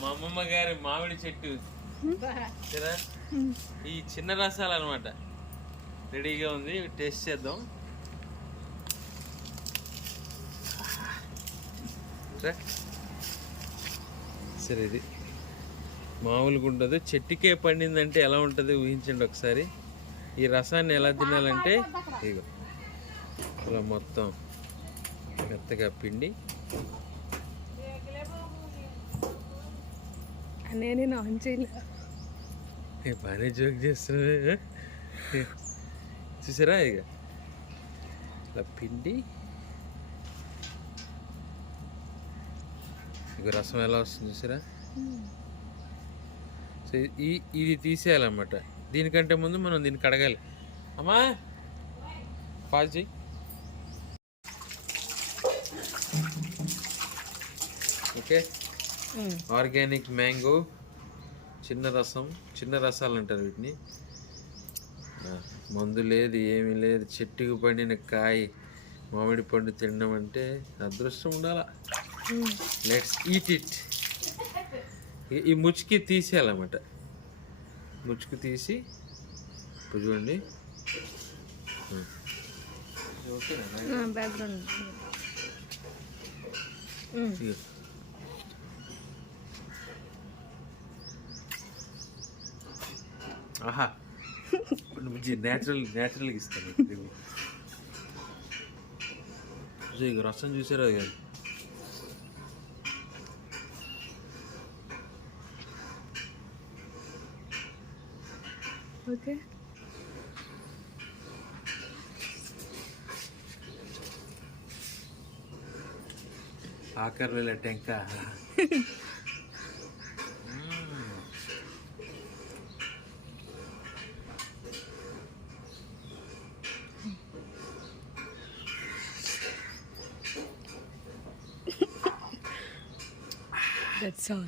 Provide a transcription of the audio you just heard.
మా అమ్మమ్మ గారి మామిడి చెట్టు కదా, ఈ చిన్న రసాలు అనమాట రెడీగా ఉంది. టేస్ట్ చేద్దాం. సరే, ఇది మామూలుగా ఉండదు, చెట్టుకే పండిందంటే ఎలా ఉంటుంది ఊహించండి ఒకసారి. ఈ రసాన్ని ఎలా తినాలంటే ఇగో ఇలా మొత్తం మెత్తగా పిండి. నేను ఆన్ చేయలే, బాగానే జోక్ చేస్తున్నా. చూసారా, ఇక ఇలా పిండి ఇక రసం ఎలా వస్తుంది చూసారా. సో ఇది తీసేయాలన్నమాట. దీనికంటే ముందు మనం దీన్ని కడగాలి. అమ్మా పాజ్ చేయి. ఓకే, ఆర్గానిక్ మ్యాంగో చిన్న రసం, చిన్న రసాలు అంటారు వీటిని. మందు లేదు, ఏమీ లేదు, చెట్టుకు పండిన కాయ మామిడి పండు తినడం అంటే అదృష్టం ఉండాలా. Let's eat it. ఈ ముచ్చుకి తీసేయాలన్నమాట. ముచ్చుకు తీసి చూడండి. ఆహా, న్యాచురల్గా ఇస్తాను. ఇక రసం చూసారా కదా. ఓకే, ఆకర్ల టెంక. that's all.